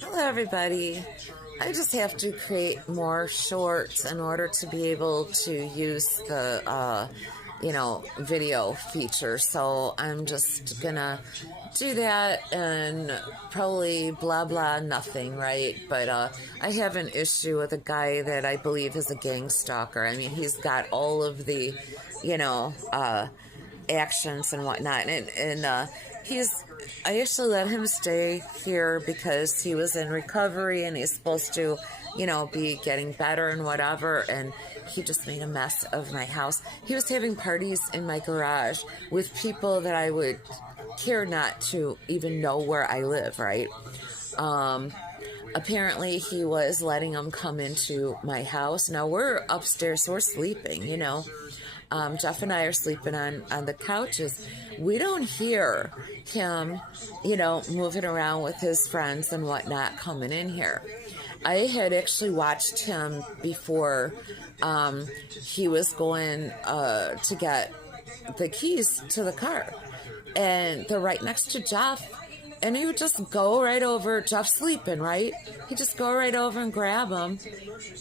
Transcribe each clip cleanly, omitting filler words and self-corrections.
Hello, everybody. I just have to create more shorts in order to be able to use the, video feature. So I'm just gonna do that and probably blah blah nothing, right? But I have an issue with a guy that I believe is a gang stalker. I mean, he's got all of the, you know, uh, actions and whatnot. And he's I actually let him stay here because he was in recovery and he's supposed to, be getting better and whatever. And he just made a mess of my house. He was having parties in my garage with people that I would care not to even know where I live, right? Apparently he was letting them come into my house. Now we're upstairs, so we're sleeping. Jeff and I are sleeping on the couches. We don't hear him, moving around with his friends and whatnot coming in here. I had actually watched him before he was going to get the keys to the car. And they're right next to Jeff. And he would just go right over, Jeff's sleeping, right? He'd just go right over and grab him.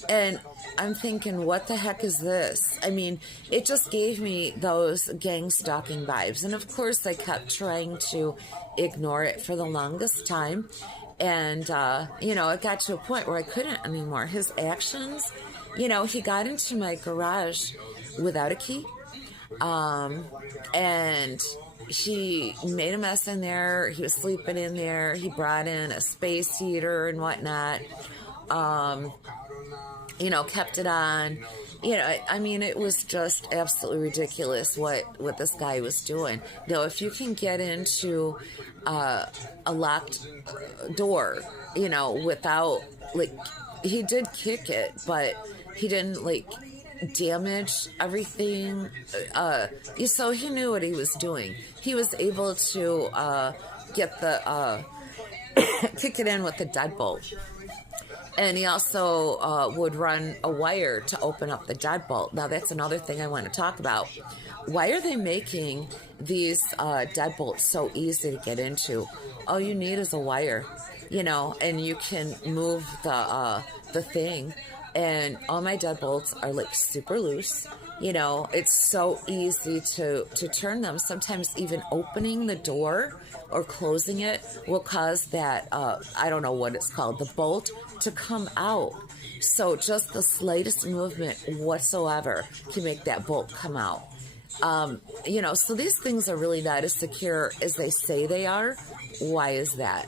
And I'm thinking, what the heck is this? I mean, it just gave me those gang stalking vibes. And of course, I kept trying to ignore it for the longest time. And, it got to a point where I couldn't anymore. His actions, he got into my garage without a key. And he made a mess in there. He was sleeping in there. He brought in a space heater and whatnot. Kept it on. It was just absolutely ridiculous what this guy was doing. If you can get into a locked door, without, he did kick it, but he didn't, damage everything. So he knew what he was doing. He was able to get the kick it in with the deadbolt. And he also would run a wire to open up the deadbolt. Now that's another thing I want to talk about. Why are they making these deadbolts so easy to get into? All you need is a wire, and you can move the thing. And all my deadbolts are super loose. It's so easy to turn them. Sometimes even opening the door or closing it will cause that, I don't know what it's called, the bolt to come out. So just the slightest movement whatsoever can make that bolt come out. So these things are really not as secure as they say they are. Why is that?